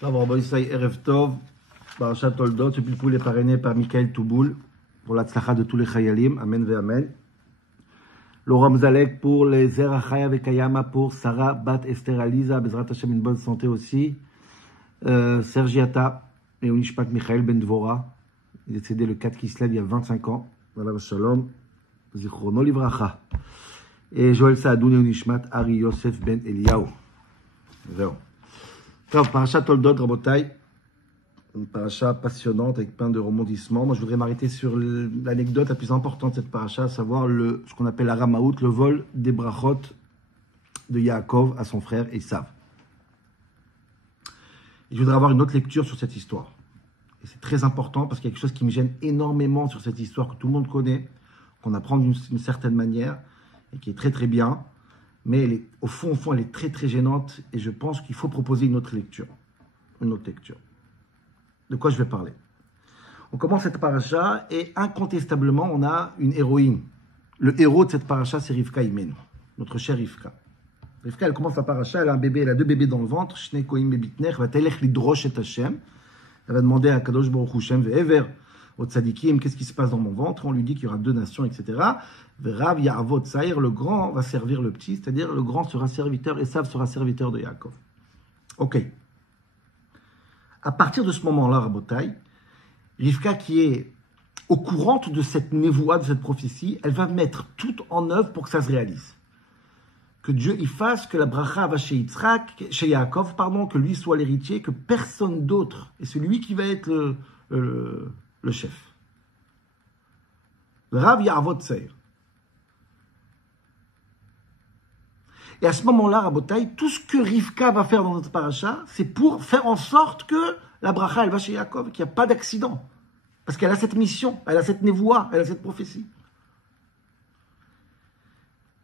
D'abord, Boïsaï Erev Tov, Parashat Toldot, ce pilpoul est parrainé par Michael Touboul pour la tzlacha de tous les chayalim. Amen ve Amen. Laura Mzalek pour les Zerachaya Vekayama, pour Sarah Bat Esther Aliza, Bezrat Hashem, une bonne santé aussi. Sergiata et Unishpat Michael Ben Dvora, il est décédé le 4 Kislev il y a 25 ans. Voilà, Shalom, Zichrono Livracha. Et Joël Saadoun et Unishmat Ari Yosef Ben Eliyahu. Zéro. Parashat Toldot, Rabotai, une paracha passionnante avec plein de rebondissements. Moi, je voudrais m'arrêter sur l'anecdote la plus importante de cette paracha, à savoir ce qu'on appelle la Ramaout, le vol des brachot de Yaakov à son frère Esav. Et je voudrais avoir une autre lecture sur cette histoire. Et c'est très important parce qu'il y a quelque chose qui me gêne énormément sur cette histoire que tout le monde connaît, qu'on apprend d'une certaine manière et qui est très très bien. Mais elle est, au fond, elle est très très gênante et je pense qu'il faut proposer une autre lecture. Une autre lecture. De quoi je vais parler? On commence cette paracha et incontestablement on a une héroïne. Le héros de cette paracha, c'est Rivka Imenu, notre chère Rivka. Rivka, elle commence la paracha, elle a un bébé, elle a deux bébés dans le ventre. Shnei koim bebitnech, va telech lidrosh et Hashem. Elle va demander à Kadosh Baruch Hu Shem ve'ever au tzadikim, qu'est-ce qui se passe dans mon ventre? On lui dit qu'il y aura deux nations, etc. Rav Ya'avot Saïr, le grand va servir le petit, c'est-à-dire le grand sera serviteur, Esav sera serviteur de Yaakov. Ok. À partir de ce moment-là, Rabotai, Rivka, qui est au courant de cette névoie, de cette prophétie, elle va mettre tout en œuvre pour que ça se réalise. Que Dieu y fasse, que la bracha va chez Yitzhak, chez Yaakov, pardon, que lui soit l'héritier, que personne d'autre, et c'est lui qui va être le chef. Rav Ya'avot Saïr. Et à ce moment-là, Rabotai, tout ce que Rivka va faire dans notre paracha, c'est pour faire en sorte que la bracha, elle va chez Yaakov, qu'il n'y a pas d'accident. Parce qu'elle a cette mission, elle a cette névoie, elle a cette prophétie.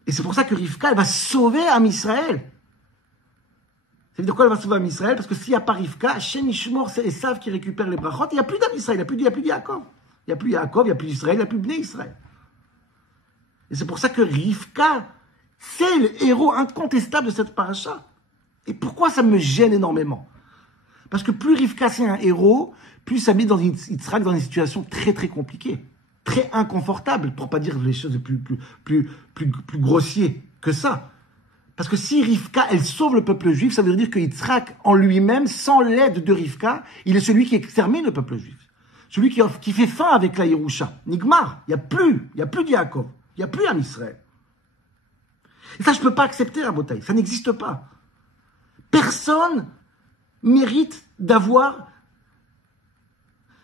Et c'est pour ça que Rivka, elle va sauver Am Israël. Ça veut dire quoi, elle va sauver Am Israël? Parce que s'il n'y a pas Rivka, Shen Ishmor, c'est Esav qui récupère les brachot, il n'y a plus d'Am Israël, il n'y a plus de Yaakov. Il n'y a plus Yaakov, il n'y a plus Israël, il n'y a plus Bnei Israël. Et c'est pour ça que Rivka, c'est le héros incontestable de cette paracha. Et pourquoi ça me gêne énormément? Parce que plus Rivka c'est un héros, plus ça met Yitzhak dans une situation très très compliquée, très inconfortable, pour pas dire les choses plus grossiers que ça. Parce que si Rivka, elle sauve le peuple juif, ça veut dire que Yitzhak, en lui-même, sans l'aide de Rivka, il est celui qui extermine le peuple juif. Celui qui fait fin avec la Yerusha. Nigmar, il n'y a plus de Yaakov, il n'y a plus un Israël. Et ça, je ne peux pas accepter, Rabotai. Ça n'existe pas. Personne mérite d'avoir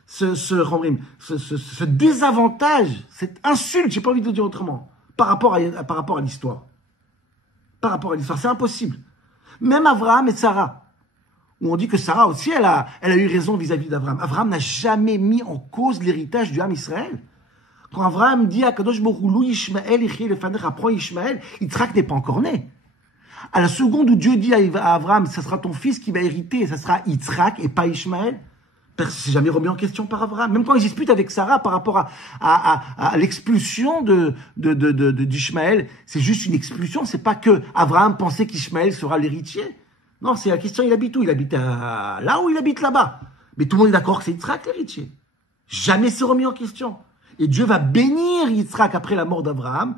ce désavantage, cette insulte, je n'ai pas envie de le dire autrement, par rapport à l'histoire. Par rapport à l'histoire, c'est impossible. Même Abraham et Sarah, où on dit que Sarah aussi, elle a eu raison vis-à-vis d'Abraham. Abraham n'a jamais mis en cause l'héritage du Ham Israël. Quand Abraham dit à Kadosh Baruch Hu, Lou Ishmael, apprends Ishmael, Yitzhak n'est pas encore né. À la seconde où Dieu dit à Abraham, ça sera ton fils qui va hériter, ça sera Yitzhak et pas Ishmael, c'est jamais remis en question par Abraham. Même quand il dispute avec Sarah par rapport à l'expulsion d'Ishmael, c'est juste une expulsion, c'est pas que Abraham pensait qu'Ishmael sera l'héritier. Non, c'est la question, il habite où? Il habite là ou il habite là-bas? Mais tout le monde est d'accord que c'est Yitzhak l'héritier. Jamais c'est remis en question. Et Dieu va bénir Yitzhak après la mort d'Abraham.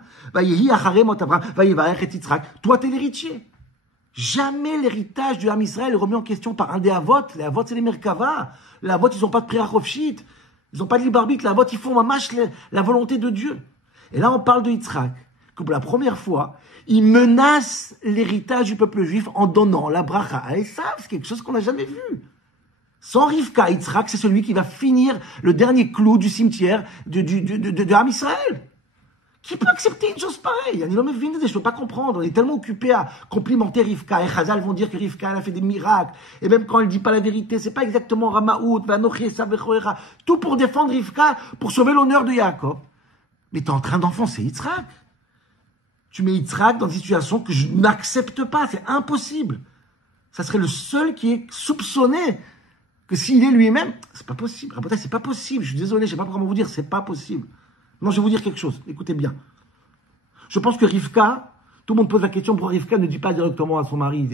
Toi, t'es l'héritier. Jamais l'héritage du Ham Israël est remis en question par un des Avot. Les Avot, c'est les Merkava. Les Avot, ils n'ont pas de Priachofshit. Ils n'ont pas de libre arbitre. Les Avot, ils font la volonté de Dieu. Et là, on parle de Yitzhak, que pour la première fois, il menace l'héritage du peuple juif en donnant la bracha à Esav. C'est quelque chose qu'on n'a jamais vu. Sans Rivka, Yitzhak, c'est celui qui va finir le dernier clou du cimetière de Ham Israël. Qui peut accepter une chose pareille? Je ne peux pas comprendre. On est tellement occupé à complimenter Rivka. Et Chazal vont dire que Rivka, elle a fait des miracles. Et même quand elle ne dit pas la vérité, c'est pas exactement Ramaout, tout pour défendre Rivka, pour sauver l'honneur de Yaakov. Mais tu es en train d'enfoncer Yitzhak. Tu mets Yitzhak dans une situation que je n'accepte pas. C'est impossible. Ça serait le seul qui est soupçonné que s'il est lui-même, c'est pas possible. C'est pas possible. Je suis désolé, je sais pas comment vous dire, c'est pas possible. Non, je vais vous dire quelque chose. Écoutez bien. Je pense que Rivka, tout le monde pose la question pourquoi Rivka ne dit pas directement à son mari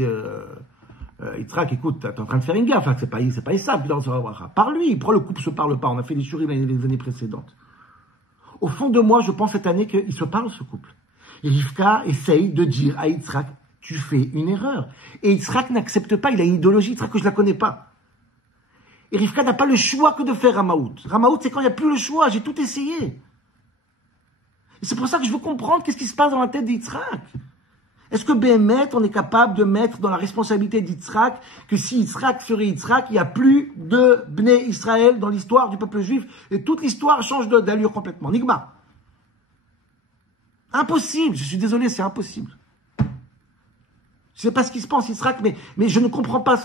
Yitzhak, écoute, t'es en train de faire une gaffe, là, c'est pas Esav qui doit recevoir la bracha. Par lui, pourquoi le couple se parle pas? On a fait les shurim les années précédentes. Au fond de moi, je pense cette année qu'ils se parlent, ce couple. Et Rivka essaye de dire à Yitzhak, tu fais une erreur. Et Yitzhak n'accepte pas, il a une idéologie, Yitzhak, que je la connais pas. Et Rivka n'a pas le choix que de faire Ramaout. Ramaout, c'est quand il n'y a plus le choix, j'ai tout essayé. Et c'est pour ça que je veux comprendre qu'est-ce qui se passe dans la tête d'Yitzhak. Est-ce que Béhémet, on est capable de mettre dans la responsabilité d'Yitzhak que si Yitzhak serait Yitzhak, il n'y a plus de Bnei Israël dans l'histoire du peuple juif et toute l'histoire change d'allure complètement. Nigma. Impossible. Je suis désolé, c'est impossible. Je ne sais pas ce qui se passe, Yitzhak, mais je ne comprends pas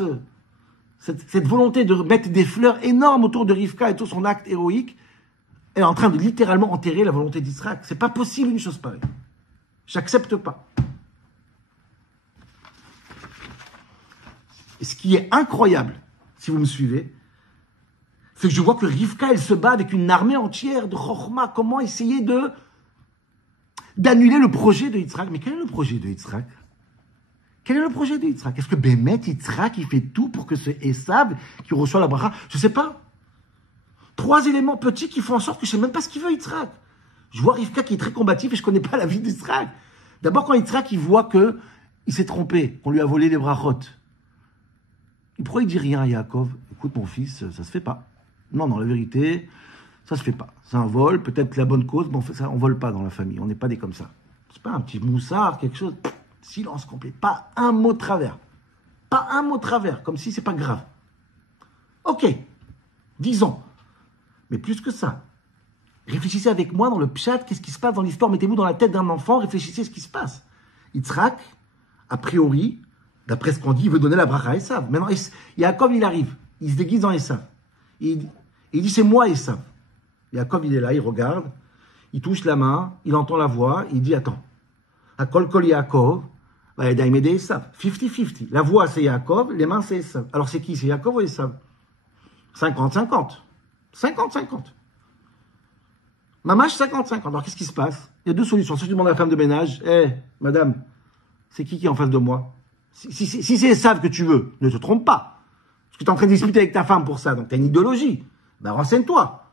cette volonté de mettre des fleurs énormes autour de Rivka et tout son acte héroïque. Elle est en train de littéralement enterrer la volonté d'Yitzhak. C'est pas possible une chose pareille. J'accepte pas. Et ce qui est incroyable, si vous me suivez, c'est que je vois que Rivka, elle se bat avec une armée entière de Chokhma. Comment essayer d'annuler le projet de Yitzhak? Mais quel est le projet de Yitzhak? Quel est le projet de Yitzhak? Est-ce que Béhémet, Yitzhak, il fait tout pour que ce Esav qui reçoit la bracha? Je sais pas. 3 éléments petits qui font en sorte que je sais même pas ce qu'il veut Yitzhak. Je vois Rivka qui est très combatif et je connais pas la vie d'Yitzhak. D'abord, quand Yitzhak, il voit que il s'est trompé, qu'on lui a volé les brachot. Pourquoi il dit rien à Yaakov? Écoute, mon fils, ça se fait pas. Non, la vérité, ça se fait pas. C'est un vol, peut-être la bonne cause, mais on vole pas dans la famille. On n'est pas des comme ça. C'est pas un petit moussard, quelque chose. Silence complet. Pas un mot de travers. Pas un mot de travers, comme si c'est pas grave. Ok, disons. Mais plus que ça. Réfléchissez avec moi dans le pshat, qu'est-ce qui se passe dans l'histoire. Mettez-vous dans la tête d'un enfant, réfléchissez à ce qui se passe. Yitzhak, a priori, d'après ce qu'on dit, il veut donner la bracha à Esav. Maintenant, Yaakov, il arrive. Il se déguise en Esav. Il dit, c'est moi Esav. Yaakov, il est là, il regarde. Il touche la main, il entend la voix. Il dit, attends. Akol kol Yaakov, va aider Esav. 50-50. La voix, c'est Yaakov. Les mains, c'est Esav. Alors, c'est qui? C'est Yaakov ou Esav? 50-50. 50-50. Mamash, 50-50. Alors, qu'est-ce qui se passe? Il y a 2 solutions. Si je demande à la femme de ménage, madame, c'est qui est en face de moi? Si c'est Esav que tu veux, ne te trompe pas. Parce que tu es en train de discuter avec ta femme pour ça, donc tu as une idéologie. Ben, renseigne-toi.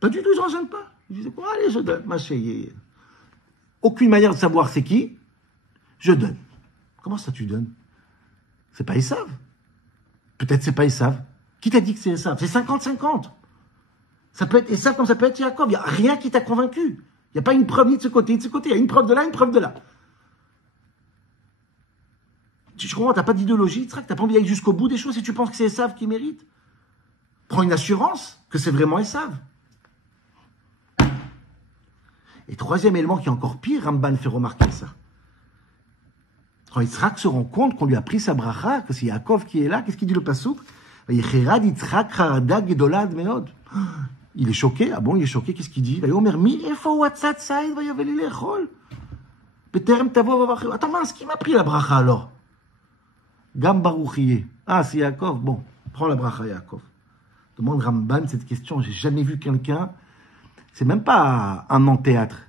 Pas du tout, je ne renseigne pas. Je dis, allez, je donne. Ma chérie. Aucune manière de savoir c'est qui. Je donne. Comment ça, tu donnes? C'est pas Esav. Peut-être c'est pas Esav. Qui t'a dit que c'est Esav? C'est 50-50. Ça peut être Esav comme ça peut être Yaakov. Il n'y a rien qui t'a convaincu. Il n'y a pas une preuve ni de ce côté, ni de ce côté. Il y a une preuve de là, une preuve de là. Tu comprends, tu n'as pas d'idéologie, tu n'as pas envie d'aller jusqu'au bout des choses si tu penses que c'est Esav qui mérite. Prends une assurance que c'est vraiment Esav. Et 3e élément qui est encore pire, Ramban fait remarquer ça. Quand Yitzhak se rend compte qu'on lui a pris sa bracha, que c'est Yaakov qui est là, qu'est-ce qu'il dit le pasouk? Il est choqué. Ah bon, il est choqué, qu'est-ce qu'il dit? Attends, mince, qui m'a pris la bracha alors? Gam Baruchie. Ah, c'est Yaakov. Bon, prends la bracha Yaakov. Demande Ramban cette question. J'ai jamais vu quelqu'un. C'est même pas un amphithéâtre.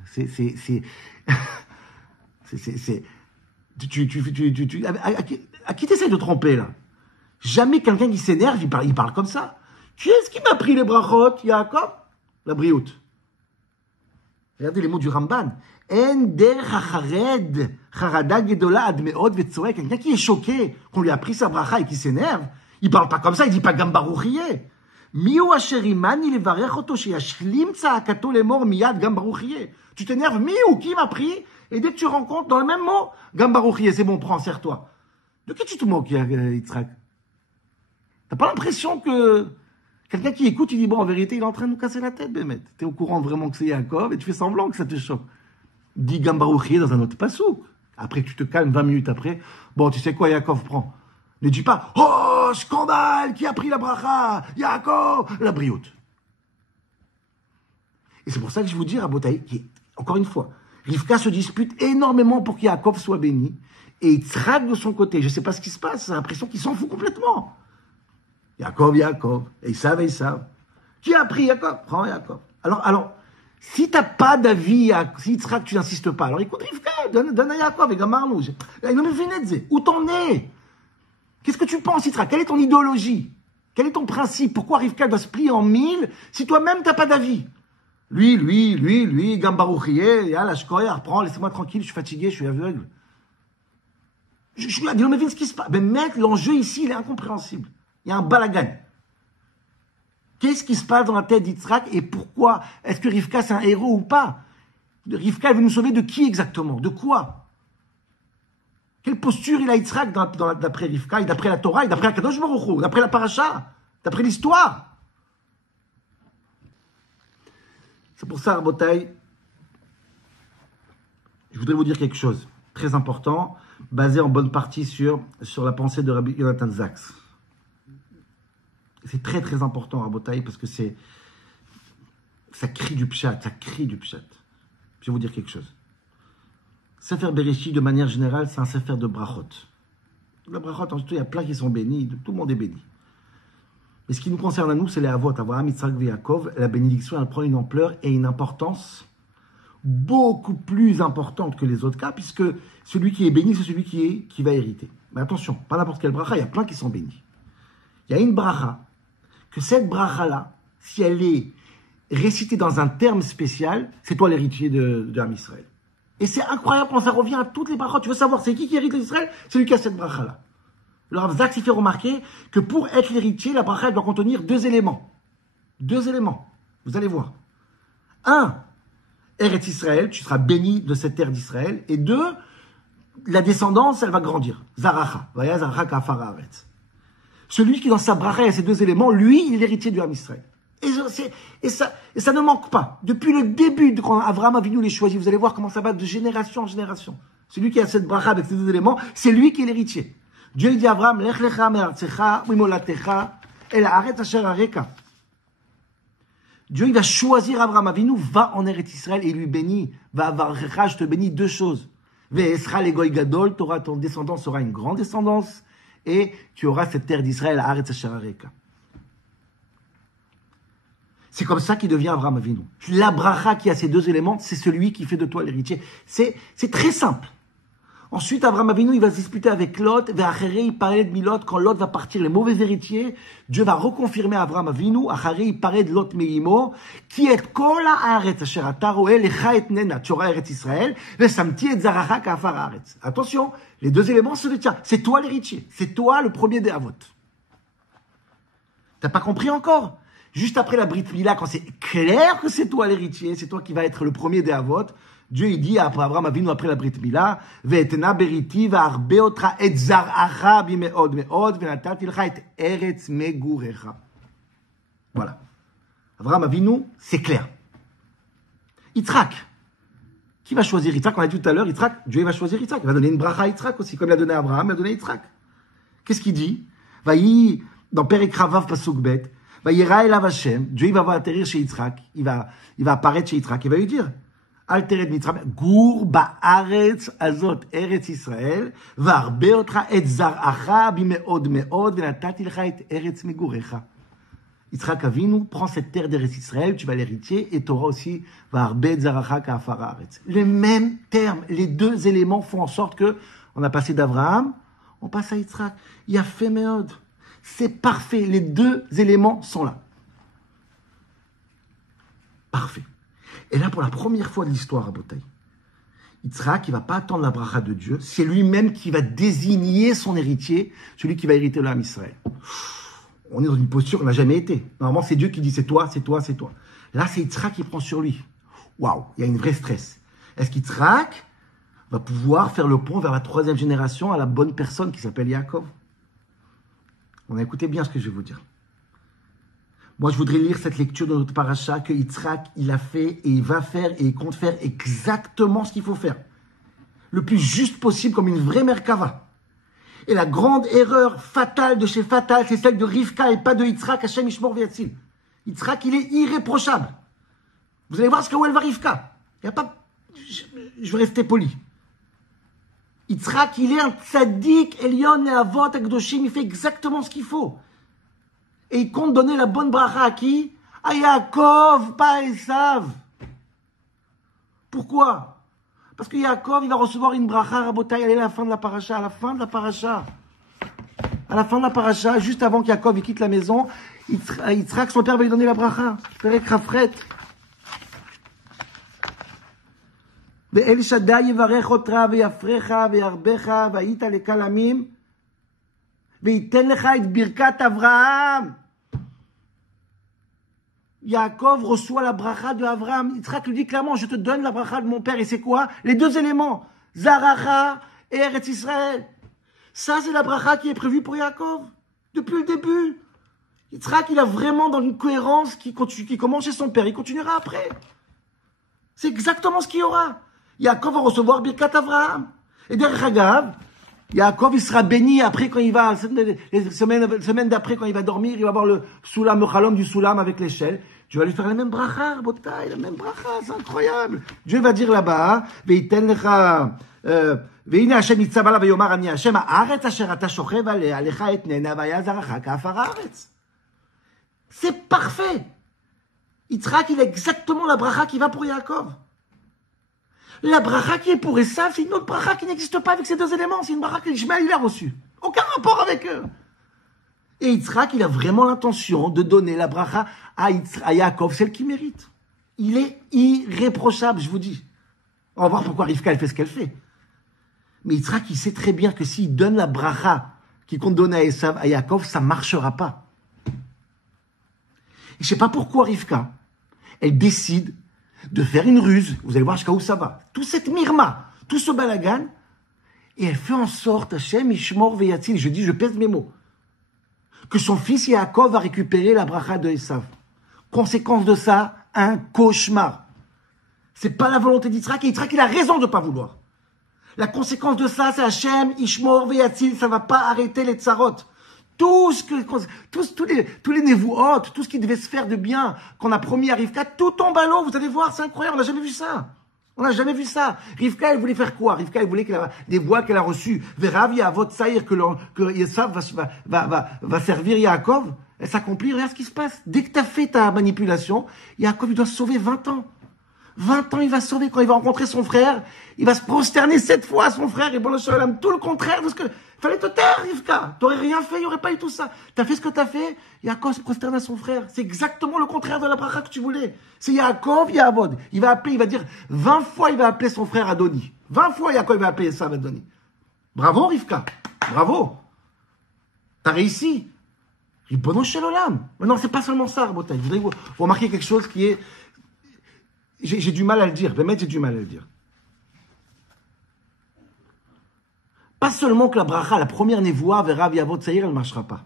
À qui t'essayes de tromper là? Jamais quelqu'un qui s'énerve, il parle comme ça. Qui est-ce qui m'a pris les brachot, Yaakov? La brioute. Regardez les mots du Ramban. Quelqu'un qui est choqué qu'on lui a pris sa bracha et qui s'énerve, il parle pas comme ça, il dit pas Gam Baruchie. Tu t'énerves, qui m'a pris? Et dès que tu rencontres dans le même mot, Gam Baruchie, c'est bon, prends, serre-toi. De qui tu te moques, Yitzhak? T'as pas l'impression que quelqu'un qui écoute, il dit, bon, en vérité, il est en train de nous casser la tête, Béhémet. T'es au courant vraiment que c'est Yaakov et tu fais semblant que ça te choque. Dis Gam Baruchie dans un autre pasouk. Après, tu te calmes 20 minutes après. Bon, tu sais quoi, Yaakov prend. Ne dis pas, oh, scandale, qui a pris la bracha? Yaakov, la brioute. Et c'est pour ça que je vous dis, Rabotaï, encore une fois, Rivka se dispute énormément pour que Yaakov soit béni. Et Yitzhak de son côté, je ne sais pas ce qui se passe, j'ai l'impression qu'il s'en fout complètement. Yaakov, Esav. Qui a pris Yaakov? Prends Yaakov. Alors, si tu n'as pas d'avis, si Yitzhak, tu n'insistes pas, alors écoute Rivka, donne à Yaakov, et Gamarnou. Où t'en es? Qu'est-ce que tu penses, Yitzhak? Quelle est ton idéologie? Quel est ton principe? Pourquoi Rivka doit se plier en 1000 si toi-même t'as pas d'avis? Lui, Gambarouchier, yalla, Shkoya, reprends, laissez-moi tranquille, je suis fatigué, je suis aveugle. Je suis là, dis-moi, ce qui se passe. Mais mec, l'enjeu ici, il est incompréhensible. Il y a un balagan. Qu'est-ce qui se passe dans la tête d'Yitzhak et pourquoi? Est-ce que Rivka, c'est un héros ou pas? Rivka, elle veut nous sauver de qui exactement? De quoi? Quelle posture il a Yitzhak d'après Rivka, et d'après la Torah, et d'après la Kadosh Baruch Hu, d'après la paracha, d'après l'histoire? C'est pour ça, Rabotai, je voudrais vous dire quelque chose très important, basé en bonne partie sur la pensée de Rabbi Yonatan Zaks. C'est très très important, Rabotai, parce que ça crie du pshat, ça crie du pshat. Je vais vous dire quelque chose. Sefer Bereshit, de manière générale, c'est un sefer de brachot. La brachot, en tout, il y a plein qui sont bénis, tout le monde est béni. Mais ce qui nous concerne à nous, c'est les avot, Avraham, Yitzhak et Yaakov. La bénédiction, elle prend une ampleur et une importance beaucoup plus importante que les autres cas, puisque celui qui est béni, c'est celui qui va hériter. Mais attention, pas n'importe quelle bracha, il y a plein qui sont bénis. Il y a une bracha, que cette bracha-là, si elle est récitée dans un terme spécial, c'est toi l'héritier de Am Israël. Et c'est incroyable quand ça revient à toutes les brachot. Tu veux savoir c'est qui hérite d'Israël? C'est lui qui a cette bracha-là. Le Rav Zaks, il fait remarquer que pour être l'héritier, la bracha doit contenir 2 éléments. 2 éléments. Vous allez voir. 1, Eretz Israël, tu seras béni de cette terre d'Israël. Et 2, la descendance, elle va grandir. Zaracha. Vaya Zaracha kafara aretz. Celui qui dans sa bracha a ces 2 éléments, lui, il est l'héritier du Am Israël. Et ça ne manque pas. Depuis le début, quand Avraham Avinu les choisit, vous allez voir comment ça va de génération en génération. Celui qui a cette bracha avec ces 2 éléments, c'est lui qui est l'héritier. Dieu dit à Avraham, Lech lecha me'artzecha u'mimolatecha el haaretz asher areka. Dieu, il va choisir Avraham Avinu, va en Eretz Israël et il lui bénit. Va avarecha, je te bénis 2 choses. Ve'esra le goy gadol, ton descendance sera une grande descendance et tu auras cette terre d'Israël, haaretz asher areka. C'est comme ça qu'il devient Avraham Avinu. La bracha qui a ces 2 éléments, c'est celui qui fait de toi l'héritier. C'est très simple. Ensuite, Avraham Avinu, il va se disputer avec Lot. Ve'achere, il parlait de Lot. Quand Lot va partir, les mauvais héritiers, Dieu va reconfirmer à Avraham Avinu. Achere, il parlait de Lot Meimo. Qui est kol haaretz asher ata roeh lecha et nena. Tu auras Eretz Israël. Ve'samti et zaracha ka'afar haaretz. Attention, les 2 éléments, c'est le tien. C'est toi l'héritier. C'est toi le premier des avot. T'as pas compris encore? Juste après la Brit Mila, quand c'est clair que c'est toi l'héritier, c'est toi qui vas être le premier des avot, Dieu il dit à Abraham Avinu après la Brit Mila, Ve'etena beriti va'arbe otra et zaracha bimeod meod ve'natati lecha et eretz megurecha. Voilà. Abraham Avinu, c'est clair. Yitzhak. Qui va choisir Yitzhak? On a dit tout à l'heure, Yitzhak, Dieu va choisir Yitzhak. Il va donner une bracha à Yitzhak aussi, comme il a donné à Abraham, il a donné à Yitzhak. Qu'est-ce qu'il dit? Vaï, dans Perek Ravav Pasuk Bet, Vayera elav Hashem, Dieu il va atterrir chez Yitzhak, il va apparaître chez Yitzhak, il va lui dire, Alteret Mitzrayim, Gur ba'aretz azot Eretz Israël, va'arbe otra et zaracha bimeod meod, ve'natati lecha et eretz megurecha. Yitzhak Avinu prend cette terre d'Eretz Israël, tu vas l'héritier, et Torah aussi, va'arbe et zaracha ka'afar haaretz. Les mêmes termes, les 2 éléments font en sorte que on a passé d'Abraham, on passe à Yitzhak. Il y a fait meod. C'est parfait. Les 2 éléments sont là. Parfait. Et là, pour la première fois de l'histoire à Botaï, Yitzhak, il ne va pas attendre la bracha de Dieu. C'est lui-même qui va désigner son héritier, celui qui va hériter l'âme Israël. On est dans une posture qu'on n'a jamais été. Normalement, c'est Dieu qui dit c'est toi, c'est toi, c'est toi. Là, c'est Yitzhak qui prend sur lui. Waouh, il y a une vraie stress. Est-ce qu'Yitzhak va pouvoir faire le pont vers la 3e génération à la bonne personne qui s'appelle Yaakov? On a écouté bien ce que je vais vous dire. Moi, je voudrais lire cette lecture de notre paracha que Yitzhak, il a fait et il va faire et il compte faire exactement ce qu'il faut faire. Le plus juste possible, comme une vraie Merkava. Et la grande erreur fatale de chez Fatal, c'est celle de Rivka et pas de Yitzhak, Hashem Yishmor V'Yatzil. Yitzhak, il est irréprochable. Vous allez voir ce où elle va Rivka. Il y a pas... Je vais rester poli. Yitzhak, il est un tzaddik, Elion et Avot, Akdoshim, il fait exactement ce qu'il faut. Et il compte donner la bonne bracha à qui? À Yaakov, pas à Esav. Pourquoi? Parce que Yaakov, il va recevoir une bracha, Rabotai, elle est à la fin de la paracha, à la fin de la paracha. À la fin de la paracha, juste avant qu'Yaakov quitte la maison, Yitzhak, son père, va lui donner la bracha. Perek Rafret. ואל שדי יברך אותך ויפרך וירבך והיית לקלמים וייתן לך את ברכת אברהם. Yaakov reçoit la bracha de Abraham. Yitzhak lui dit clairement, je te donne la bracha de mon père. Et c'est quoi? Les deux éléments. Zaracha et Eretz Israël. Ça, c'est la bracha qui est prévue pour Yaakov. Depuis le début. Yitzhak, il a vraiment dans une cohérence qui commence chez son père. Il continuera après. C'est exactement ce qu'il y aura. Yaakov va recevoir Birkat Avraham. Et derrière Hagav, Yaakov, il sera béni après quand il va, les semaines d'après quand il va dormir, il va avoir le soulam, le chalom du soulam avec l'échelle. Dieu va lui faire la même bracha, Botaï, la même bracha, c'est incroyable. Dieu va dire là-bas, ve'iten lecha, ve'ine Hashem yitzav alav ve'yomar ani Hashem ha'aretz asher ata shochev alea lecha etnena va'yazaracha ka'afar ha'aretz. C'est parfait. Yitzhak, il a exactement la bracha qui va pour Yaakov. La bracha qui est pour Esav, c'est une autre bracha qui n'existe pas avec ces deux éléments. C'est une bracha que l'Ishmaël, il a reçue. Aucun rapport avec eux. Et Yitzhak, il a vraiment l'intention de donner la bracha à Yaakov, celle qu'il mérite. Il est irréprochable, je vous dis. On va voir pourquoi Rivka, elle fait ce qu'elle fait. Mais Yitzhak, il sait très bien que s'il donne la bracha qu'il compte donner à Esav, à Yaakov, ça ne marchera pas. Et je ne sais pas pourquoi Rivka, elle décide de faire une ruse, vous allez voir jusqu'à où ça va. Tout cette mirma, tout ce balagan, et elle fait en sorte, Hashem, Ishmor Veyatzil, je pèse mes mots, que son fils Yaakov va récupérer la bracha de Esav. Conséquence de ça, un cauchemar. C'est pas la volonté d'Yitzhak, et Yitzhak, il a raison de ne pas vouloir. La conséquence de ça, c'est Hashem, Ishmor Veyatzil, ça va pas arrêter les tsarot. Tous les névouot, tout ce qui devait se faire de bien, qu'on a promis à Rivka, tout tombe à l'eau, vous allez voir, c'est incroyable, on n'a jamais vu ça. On n'a jamais vu ça. Rivka, elle voulait faire quoi? Rivka, elle voulait des voix qu'elle a reçues. Verav Yaavot Saïr, que Esav va servir Yaakov, elle s'accomplit, regarde ce qui se passe. Dès que tu as fait ta manipulation, Yaakov, il doit se sauver 20 ans. 20 ans, il va se sauver. Quand il va rencontrer son frère, il va se prosterner 7 fois à son frère, et bon, tout le contraire de ce que... Fallait te taire, Rivka. T'aurais rien fait, il n'y aurait pas eu tout ça. T'as fait ce que t'as fait, Yaakov se prosterne à son frère. C'est exactement le contraire de la bracha que tu voulais. C'est Yaakov, Yaavod. Il va appeler, il va dire, 20 fois il va appeler son frère Adoni. 20 fois Yaakov il va appeler ça Adoni. Bravo, Rivka. Bravo. T'as réussi. Ribono shel olam. Mais non, c'est pas seulement ça, Rabotai. Je voudrais vous remarquer quelque chose qui est... J'ai du mal à le dire. J'ai du mal à le dire. Pas seulement que la bracha, la première névoie, Verav Yaavot Saïr, elle ne marchera pas.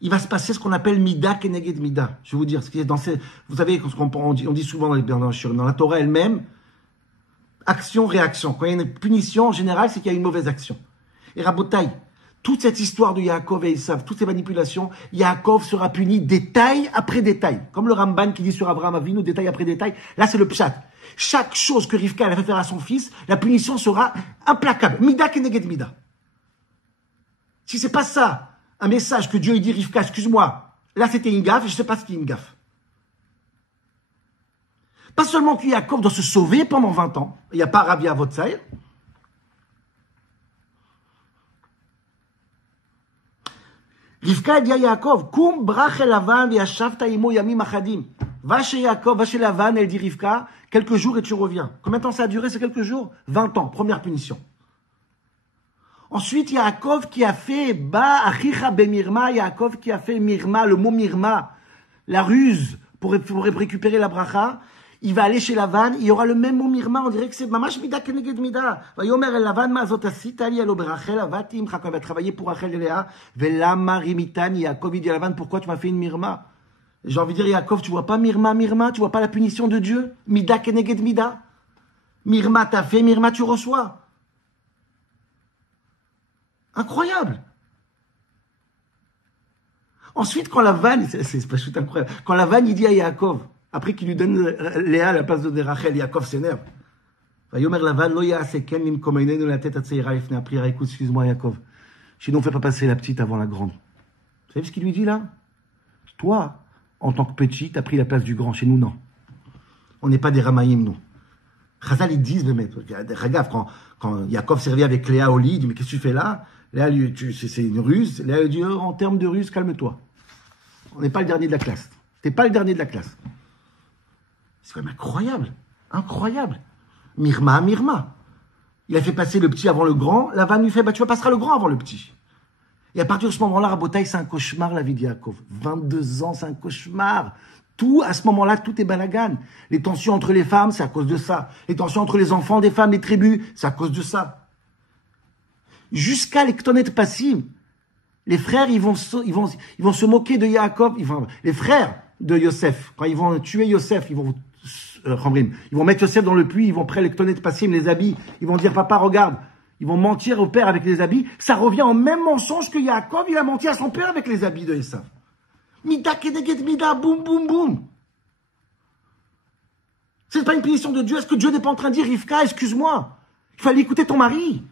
Il va se passer ce qu'on appelle Mida Keneged Mida. Je vais vous dire, vous savez, on dit souvent dans la Torah elle-même, action-réaction. Quand il y a une punition, en général, c'est qu'il y a une mauvaise action. Et Rabotai, toute cette histoire de Yaakov et Esav, toutes ces manipulations, Yaakov sera puni détail après détail. Comme le Ramban qui dit sur Abraham Avinu, détail après détail. Là, c'est le pshat. Chaque chose que Rivka a fait faire à son fils, la punition sera implacable. Mida keneged mida. Si c'est pas ça, un message que Dieu dit, Rivka, excuse-moi, là c'était une gaffe, je sais pas ce qui est une gaffe. Pas seulement que Yaakov doit se sauver pendant 20 ans, il n'y a pas Rav Yaavot Saïr. Rivka dit à Yaakov, Kum brach el Lavan yashavta imo yamim achadim. Va chez Yaakov, va chez Lavan, elle dit Rivka, quelques jours et tu reviens. Combien de temps ça a duré, ces quelques jours? 20 ans, première punition. Ensuite, Yaakov qui a fait Ba achicha bemirma, Yaakov qui a fait mirma, le mot mirma, la ruse pour récupérer la bracha. Il va aller chez Lavan, il y aura le même mot mirma, on dirait que c'est mamash mida keneged mida. Va yomer el Lavan ma zot asita li alo berachel avatim, Yaakov va travailler pour Rachel et Léa. Velama rimitani, Yaakov dit à Lavan, pourquoi tu m'as fait une mirma? J'ai envie de dire, Yaakov, tu vois pas mirma, tu vois pas la punition de Dieu? Mida keneged mida. Mirma t'as fait, mirma tu reçois. Incroyable. Ensuite, quand Lavan, c'est pas tout incroyable, quand Lavan il dit à Yaakov, après qu'il lui donne Léa à la place de Rachel, Yaakov s'énerve. Vayomer Lavan, lo ya'aseken mim komeinu la tête atzeira ifne apri, écoute, excuse-moi Yaakov, sinon fais pas passer la petite avant la grande. Vous savez ce qu'il lui dit là? Toi, en tant que petit, t'as pris la place du grand. Chez nous, non. On n'est pas des Ramaïm, nous. Chazal, ils disent, mais regarde, quand Yaakov servait avec Léa au lit, il dit, mais qu'est-ce que tu fais là? Léa, c'est une ruse. Léa lui dit, oh, en termes de ruse, calme-toi. On n'est pas le dernier de la classe. T'es pas le dernier de la classe. C'est quand même incroyable. Incroyable. Mirma. Il a fait passer le petit avant le grand. La vanne lui fait, tu passeras le grand avant le petit. Et à partir de ce moment-là, Rabotaï, c'est un cauchemar, la vie de Yaakov. 22 ans, c'est un cauchemar. Tout, à ce moment-là, tout est balagan. Les tensions entre les femmes, c'est à cause de ça. Les tensions entre les enfants des femmes, les tribus, c'est à cause de ça. Jusqu'à les Ktonet Passim, les frères, ils vont se moquer de Yaakov. Les frères de Yosef, quand ils vont tuer Yosef, ils vont mettre Yosef dans le puits, ils vont prendre les Ktonet Passim, les habits. Ils vont dire, papa, regarde. Ils vont mentir au père avec les habits. Ça revient au même mensonge que Yaakov, il a menti à son père avec les habits de Esav. Mida kedeget mida, boum, boum, boum. C'est pas une punition de Dieu. Est-ce que Dieu n'est pas en train de dire, Rivka, excuse-moi, il fallait écouter ton mari.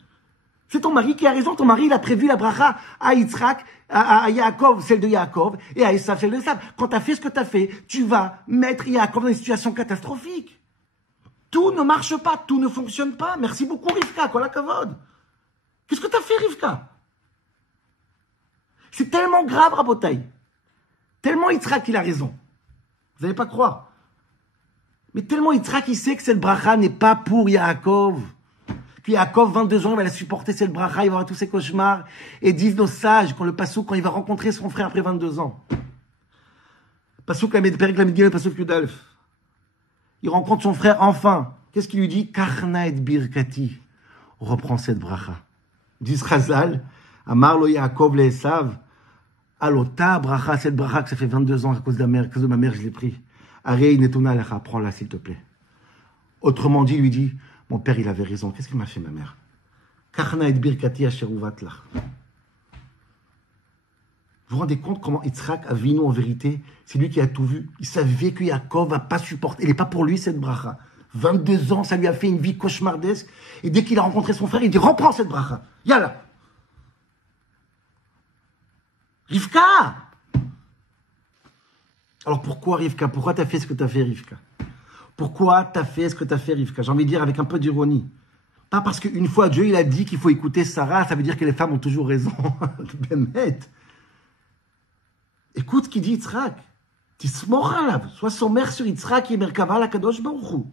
C'est ton mari qui a raison. Ton mari, il a prévu la bracha à Yitzhak, à Yaakov, celle de Yaakov, et à Esav, celle de Esav. Quand tu as fait ce que tu as fait, tu vas mettre Yaakov dans une situation catastrophique. Tout ne marche pas, tout ne fonctionne pas. Merci beaucoup, Rivka, kol hakavod. Qu'est-ce que tu as fait, Rivka? C'est tellement grave, Rabotaï. Tellement Yitzhak, il a raison. Vous n'allez pas croire. Mais tellement Yitzhak, il sait que cette bracha n'est pas pour Yaakov. Que Yaakov, 22 ans, il va la supporter, cette bracha, il va avoir tous ses cauchemars. Et disent nos sages, quand le Passouk, quand il va rencontrer son frère après 22 ans. Passouk, la Médgil, le Passouk Yudalef. Il rencontre son frère enfin. Qu'est-ce qu'il lui dit? Karna et birkati. Reprends cette bracha. Dis Chazal, Amar lo Yaakov le Esav, alota bracha, cette bracha que ça fait 22 ans à cause de ma mère, je l'ai pris. Arei netuna lecha, prends-la s'il te plaît. Autrement dit, il lui dit, mon père il avait raison, qu'est-ce qu'il m'a fait ma mère? Karna et birkati asher uvat lach. Vous vous rendez compte comment Yitzhak a vu nous en vérité? C'est lui qui a tout vu. Il savait que Yaakov va pas supporter. Il n'est pas pour lui cette bracha. 22 ans, ça lui a fait une vie cauchemardesque. Et dès qu'il a rencontré son frère, il dit, reprends cette bracha. Yalla. Rivka. Alors pourquoi Rivka? Pourquoi tu as fait ce que tu as fait, Rivka? Pourquoi tu as fait ce que tu as fait, Rivka? J'ai envie de dire avec un peu d'ironie. Pas parce qu'une fois Dieu il a dit qu'il faut écouter Sarah, ça veut dire que les femmes ont toujours raison. Écoute ce qu'il dit Yitzhak. Tismor alav. Sois sommaire sur Yitzhak et Merkava la Kadosh Baruch Hu.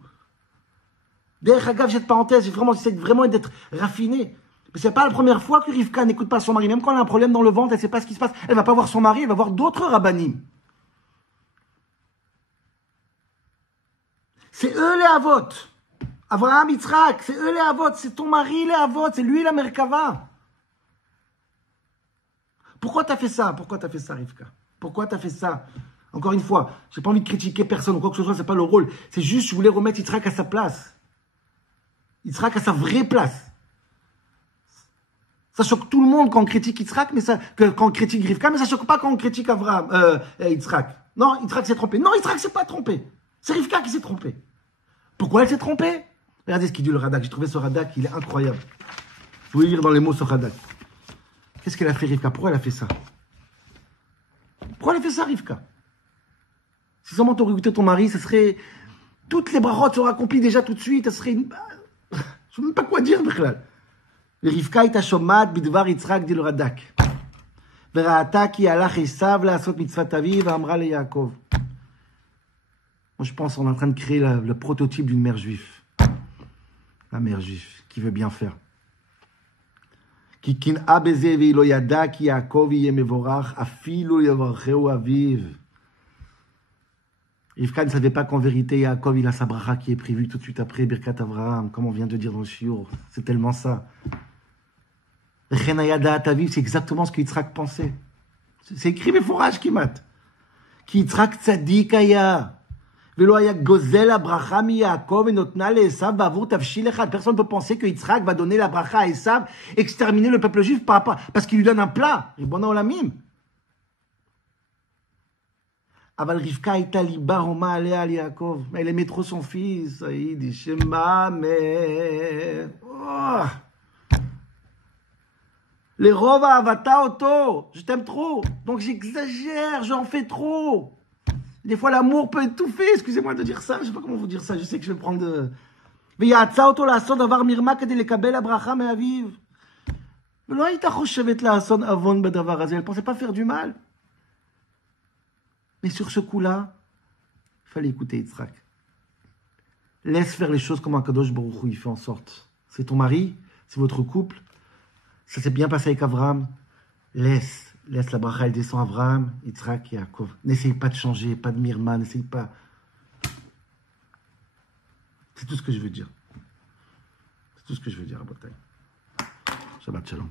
Derech Agav, cette parenthèse, j'essaie vraiment d'être raffiné. Mais c'est pas la première fois que Rivka n'écoute pas son mari. Même quand elle a un problème dans le ventre, elle sait pas ce qui se passe. Elle va pas voir son mari, elle va voir d'autres rabbanim. C'est eux les avot. Avraham, Yitzhak, c'est eux les avot. C'est ton mari les avot. C'est lui la Merkava. Pourquoi tu as fait ça? Pourquoi tu as fait ça, Rivka? Pourquoi tu as fait ça? Encore une fois, j'ai pas envie de critiquer personne ou quoi que ce soit, c'est pas le rôle. C'est juste, je voulais remettre Yitzhak à sa place. Yitzhak à sa vraie place. Ça choque tout le monde quand on critique Yitzhak, mais quand on critique Rivka, mais ça choque pas quand on critique Yitzhak. Non, Yitzhak s'est trompé. Non, Yitzhak s'est pas trompé. C'est Rivka qui s'est trompé. Pourquoi elle s'est trompée? Regardez ce qu'il dit le Radak. J'ai trouvé ce Radak, il est incroyable. Je voulais lire dans les mots ce Radak. Qu'est-ce qu'elle a fait, Rivka? Pourquoi elle a fait ça? Pourquoi elle a fait ça, Rivka? Si seulement tu aurais écouté ton mari, ça serait... Toutes les brachotes seraient accomplies déjà tout de suite. Ça serait une... Je ne sais même pas quoi dire, Bechlal. Rivka est shomat bidvar Yitzhak, dit le Radak. Vera'ata ki alach Esav la'asot mitzvat aviv va'amra le Yaakov. Moi, je pense qu'on est en train de créer le prototype d'une mère juive. La mère juive, qui veut bien faire. Ki kin'a beze ve'ilo yada ki Yaakov yeh mevorach afilu yevarcheu aviv. Rivka ne savait pas qu'en vérité, Yaakov, il a sa bracha qui est prévue tout de suite après Birkat Avraham, comme on vient de dire dans le shiur. C'est tellement ça. Chenayada Ataviv, c'est exactement ce que Yitzhak pensait. C'est écrit mes fourrages qui matent. Ki Yitzhak tzadik aya. Velo aya gozel la bracha mi Yaakov et notna le Esav bavur tavshil echad. Personne ne peut penser que Yitzhak va donner la bracha à Esav, exterminer le peuple juif parce qu'il lui donne un plat. Ribona olamim. Aval Rivka était liba Roma alea al Yaakov. Mais elle aimait trop son fils. Il dit Shema mais. Les rova avata auto. Je t'aime trop. Donc j'exagère, j'en fais trop. Des fois l'amour peut étouffer. Excusez-moi de dire ça. Je sais pas comment vous dire ça. Je sais que je vais prendre de. Veyatsa auto la sod avar mirma kede lekabel abracha me'aviv. Elle ne pensait pas faire du mal. Mais sur ce coup-là, il fallait écouter Yitzhak. Laisse faire les choses comme un Kadosh Baruch Hu, il fait en sorte. C'est ton mari, c'est votre couple. Ça s'est bien passé avec Abraham. Laisse la bracha, elle descend Abraham, Yitzhak et Yaakov. N'essaye pas de changer, pas de mirma, n'essaye pas. C'est tout ce que je veux dire. C'est tout ce que je veux dire à Bataille. Shabbat Shalom.